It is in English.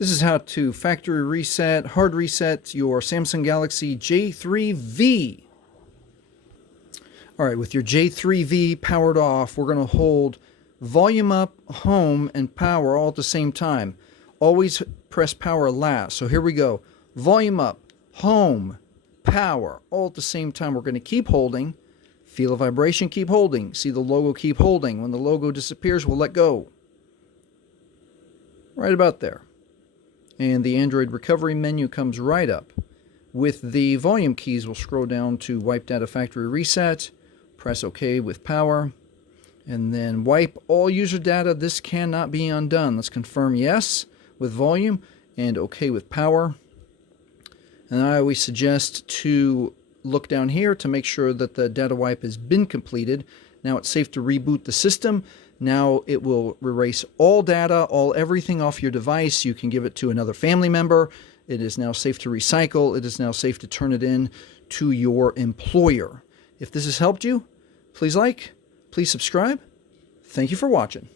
This is how to factory reset, hard reset your Samsung Galaxy J3V. All right, with your J3V powered off, we're going to hold volume up, home, and power all at the same time. Always press power last. So here we go. Volume up, home, power, all at the same time. We're going to keep holding. Feel a vibration, keep holding. See the logo, keep holding. When the logo disappears, we'll let go. Right about there. And the Android recovery menu comes right up. With the volume keys, we'll scroll down to Wipe Data Factory Reset, press OK with power, and then wipe all user data. This cannot be undone. Let's confirm yes with volume and OK with power. And I always suggest to look down here to make sure that the data wipe has been completed. Now it's safe to reboot the system. Now it will erase all data, everything off your device. You can give it to another family member. It is now safe to recycle. It is now safe to turn it in to your employer. If this has helped you, please like, please subscribe. Thank you for watching.